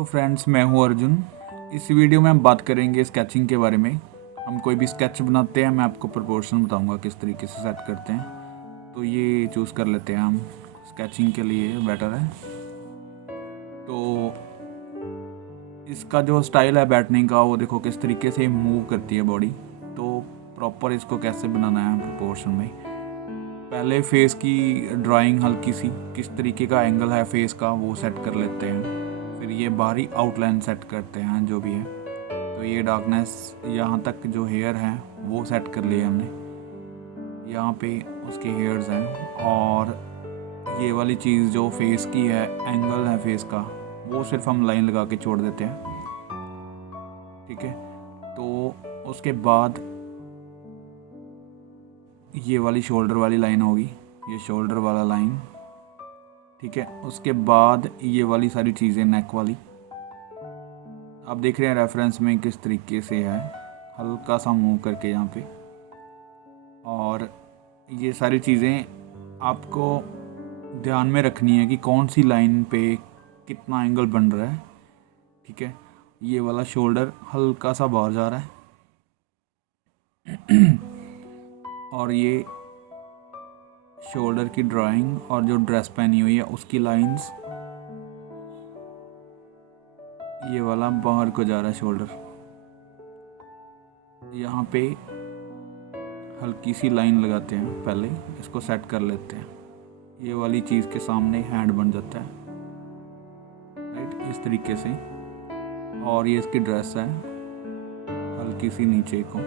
Hello friends, मैं हूं अर्जुन। इस वीडियो में हम बात करेंगे स्केचिंग के बारे में। हम कोई भी स्केच बनाते हैं, मैं आपको प्रोपोर्शन बताऊंगा किस तरीके से सेट करते हैं। तो ये चूज़ कर लेते हैं हम, स्केचिंग के लिए बेटर है। तो इसका जो स्टाइल है बैठने का, वो देखो किस तरीके से मूव करती है बॉडी। तो प्रॉपर इसको कैसे बनाना है प्रोपोर्शन में, पहले फेस की ड्राइंग हल्की सी, किस तरीके का एंगल है फेस का वो सेट कर लेते हैं। फिर ये बाहरी आउटलाइन सेट करते हैं जो भी है। तो ये डार्कनेस यहाँ तक जो हेयर है वो सेट कर लिया हमने। यहाँ पे उसके हेयर्स हैं, और ये वाली चीज़ जो फेस की है, एंगल है फेस का, वो सिर्फ हम लाइन लगा के छोड़ देते हैं। ठीक है, तो उसके बाद ये वाली शोल्डर वाली लाइन होगी, ये शोल्डर वाला लाइन। ठीक है, उसके बाद ये वाली सारी चीज़ें नेक वाली आप देख रहे हैं रेफरेंस में किस तरीके से है, हल्का सा मूव करके यहाँ पे। और ये सारी चीज़ें आपको ध्यान में रखनी है कि कौन सी लाइन पे कितना एंगल बन रहा है। ठीक है, ये वाला शोल्डर हल्का सा बाहर जा रहा है और ये शोल्डर की ड्राइंग और जो ड्रेस पहनी हुई है उसकी लाइंस, ये वाला बाहर को जा रहा है शोल्डर। यहाँ पे हल्की सी लाइन लगाते हैं, पहले इसको सेट कर लेते हैं। ये वाली चीज़ के सामने हैंड बन जाता है, राइट, इस तरीके से। और ये इसकी ड्रेस है हल्की सी नीचे को।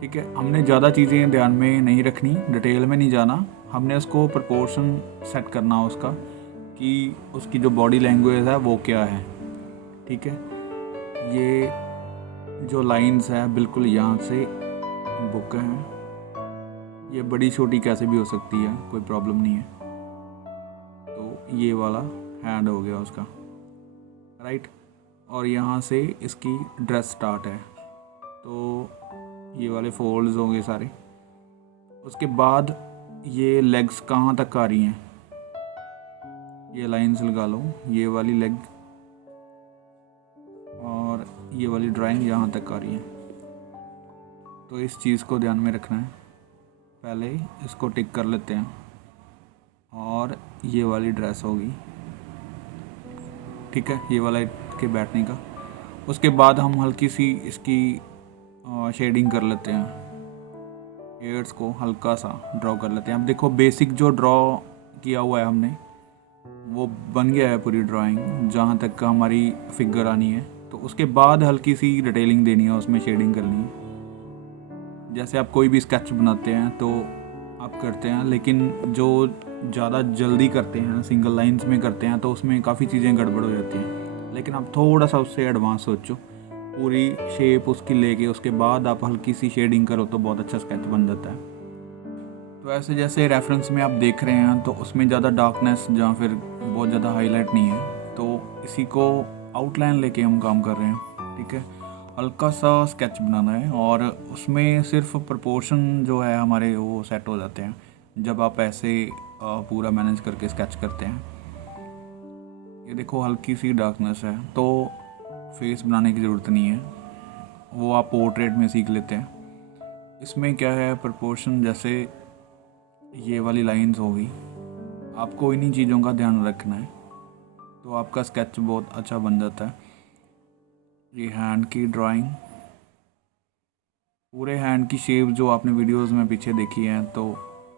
ठीक है, हमने ज़्यादा चीज़ें ध्यान में नहीं रखनी, डिटेल में नहीं जाना। हमने उसको प्रोपोर्शन सेट करना उसका, कि उसकी जो बॉडी लैंग्वेज है वो क्या है। ठीक है, ये जो लाइंस है बिल्कुल यहाँ से बुक हैं, ये बड़ी छोटी कैसे भी हो सकती है, कोई प्रॉब्लम नहीं है। तो ये वाला हैंड हो गया उसका, राइट। और यहाँ से इसकी ड्रेस स्टार्ट है, तो ये वाले फोल्ड्स होंगे सारे। उसके बाद ये लेग्स कहाँ तक आ रही हैं, ये लाइंस लगा लो, ये वाली लेग और ये वाली ड्राइंग यहाँ तक आ रही है। तो इस चीज़ को ध्यान में रखना है, पहले इसको टिक कर लेते हैं। और ये वाली ड्रेस होगी, ठीक है, ये वाला के बैठने का। उसके बाद हम हल्की सी इसकी शेडिंग कर लेते हैं, हेयर्स को हल्का सा ड्रॉ कर लेते हैं। अब देखो बेसिक जो ड्रॉ किया हुआ है हमने, वो बन गया है पूरी ड्राइंग जहाँ तक का हमारी फिगर आनी है। तो उसके बाद हल्की सी डिटेलिंग देनी है, उसमें शेडिंग करनी है। जैसे आप कोई भी स्केच बनाते हैं तो आप करते हैं, लेकिन जो ज़्यादा जल्दी करते हैं, सिंगल लाइंस में करते हैं, तो उसमें काफ़ी चीज़ें गड़बड़ हो जाती हैं। लेकिन आप थोड़ा सा उससे एडवांस सोचो, पूरी शेप उसकी लेके उसके बाद आप हल्की सी शेडिंग करो तो बहुत अच्छा स्केच बन जाता है। तो ऐसे जैसे रेफरेंस में आप देख रहे हैं, तो उसमें ज़्यादा डार्कनेस या फिर बहुत ज़्यादा हाईलाइट नहीं है, तो इसी को आउटलाइन लेके हम काम कर रहे हैं। ठीक है, हल्का सा स्केच बनाना है, और उसमें सिर्फ प्रोपोर्शन जो है हमारे वो सेट हो जाते हैं जब आप ऐसे पूरा मैनेज करके स्केच करते हैं। ये देखो हल्की सी डार्कनेस है, तो फेस बनाने की ज़रूरत नहीं है, वो आप पोर्ट्रेट में सीख लेते हैं। इसमें क्या है, प्रोपोर्शन जैसे ये वाली लाइंस होगी, आपको इन्हीं चीज़ों का ध्यान रखना है, तो आपका स्केच बहुत अच्छा बन जाता है। ये हैंड की ड्राइंग, पूरे हैंड की शेप जो आपने वीडियोस में पीछे देखी है, तो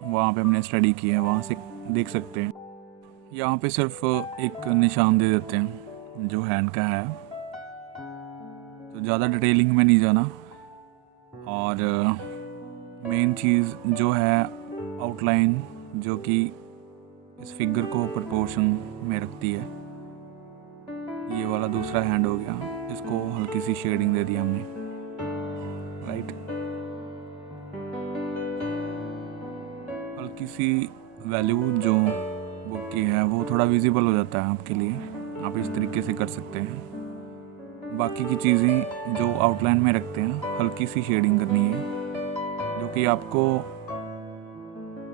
वहाँ पे हमने स्टडी की है, वहाँ से देख सकते हैं। यहाँ पे सिर्फ एक निशान दे देते हैं जो हैंड का है, तो ज़्यादा डिटेलिंग में नहीं जाना। और मेन चीज़ जो है आउटलाइन, जो कि इस फिगर को प्रोपोर्शन में रखती है। ये वाला दूसरा हैंड हो गया, इसको हल्की सी शेडिंग दे दी हमने, राइट। हल्की सी वैल्यू जो बुक की है वो थोड़ा विजिबल हो जाता है आपके लिए, आप इस तरीके से कर सकते हैं। बाकी की चीज़ें जो आउटलाइन में रखते हैं, हल्की सी शेडिंग करनी है, जो कि आपको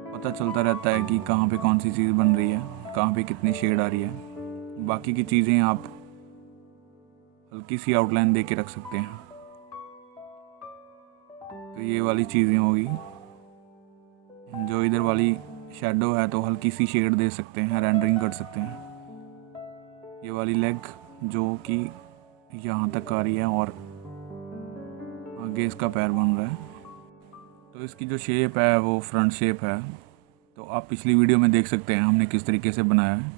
पता चलता रहता है कि कहाँ पे कौन सी चीज़ बन रही है, कहाँ पे कितनी शेड आ रही है। बाकी की चीज़ें आप हल्की सी आउटलाइन दे के रख सकते हैं। तो ये वाली चीज़ें होगी। जो इधर वाली शेडो है तो हल्की सी शेड दे सकते हैं, रेंडरिंग कर सकते हैं। ये वाली लेग जो कि यहाँ तक आ रही है और आगे इसका पैर बन रहा है। तो इसकी जो शेप है वो फ्रंट शेप है। तो आप पिछली वीडियो में देख सकते हैं हमने किस तरीके से बनाया है,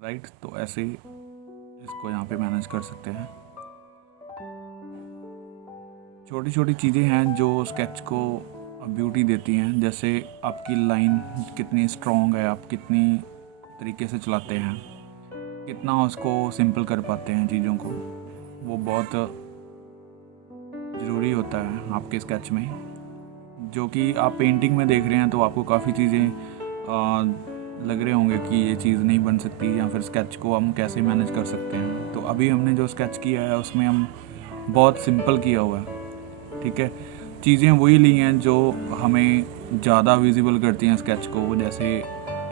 राइट। तो ऐसे इसको यहाँ पे मैनेज कर सकते हैं। छोटी छोटी चीज़ें हैं जो स्केच को ब्यूटी देती हैं, जैसे आपकी लाइन कितनी स्ट्रॉन्ग है, आप कितनी तरीके से चलाते हैं, कितना उसको सिंपल कर पाते हैं चीज़ों को, वो बहुत ज़रूरी होता है आपके स्केच में। जो कि आप पेंटिंग में देख रहे हैं तो आपको काफ़ी चीज़ें लग रहे होंगे कि ये चीज़ नहीं बन सकती, या फिर स्केच को हम कैसे मैनेज कर सकते हैं। तो अभी हमने जो स्केच किया है उसमें हम बहुत सिंपल किया हुआ है, ठीक है। चीज़ें वही ली हैं जो हमें ज़्यादा विजिबल करती हैं स्केच को। जैसे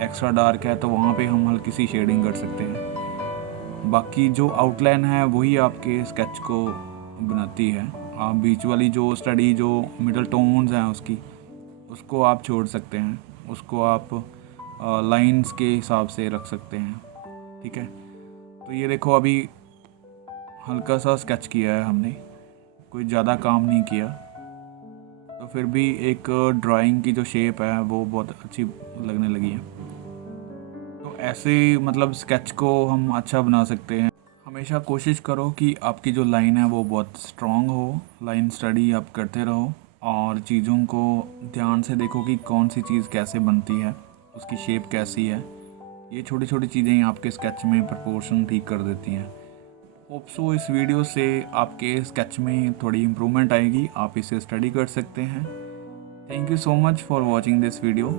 एक्स्ट्रा डार्क है तो वहाँ पे हम हल्की सी शेडिंग कर सकते हैं। बाकी जो आउटलाइन है वही आपके स्केच को बनाती है। आप बीच वाली जो स्टडी जो मिडल टोन्स हैं उसको आप छोड़ सकते हैं, उसको आप लाइंस के हिसाब से रख सकते हैं, ठीक है। तो ये देखो अभी हल्का सा स्केच किया है हमने, कोई ज़्यादा काम नहीं किया, तो फिर भी एक ड्राइंग की जो शेप है वो बहुत अच्छी लगने लगी है। तो ऐसे मतलब स्केच को हम अच्छा बना सकते हैं। हमेशा कोशिश करो कि आपकी जो लाइन है वो बहुत स्ट्रॉन्ग हो, लाइन स्टडी आप करते रहो और चीज़ों को ध्यान से देखो कि कौन सी चीज़ कैसे बनती है, उसकी शेप कैसी है। ये छोटी छोटी चीज़ें आपके स्केच में प्रपोर्शन ठीक कर देती हैं। होप सो इस वीडियो से आपके स्केच में थोड़ी इम्प्रूवमेंट आएगी, आप इसे स्टडी कर सकते हैं। Thank you so much for watching this video.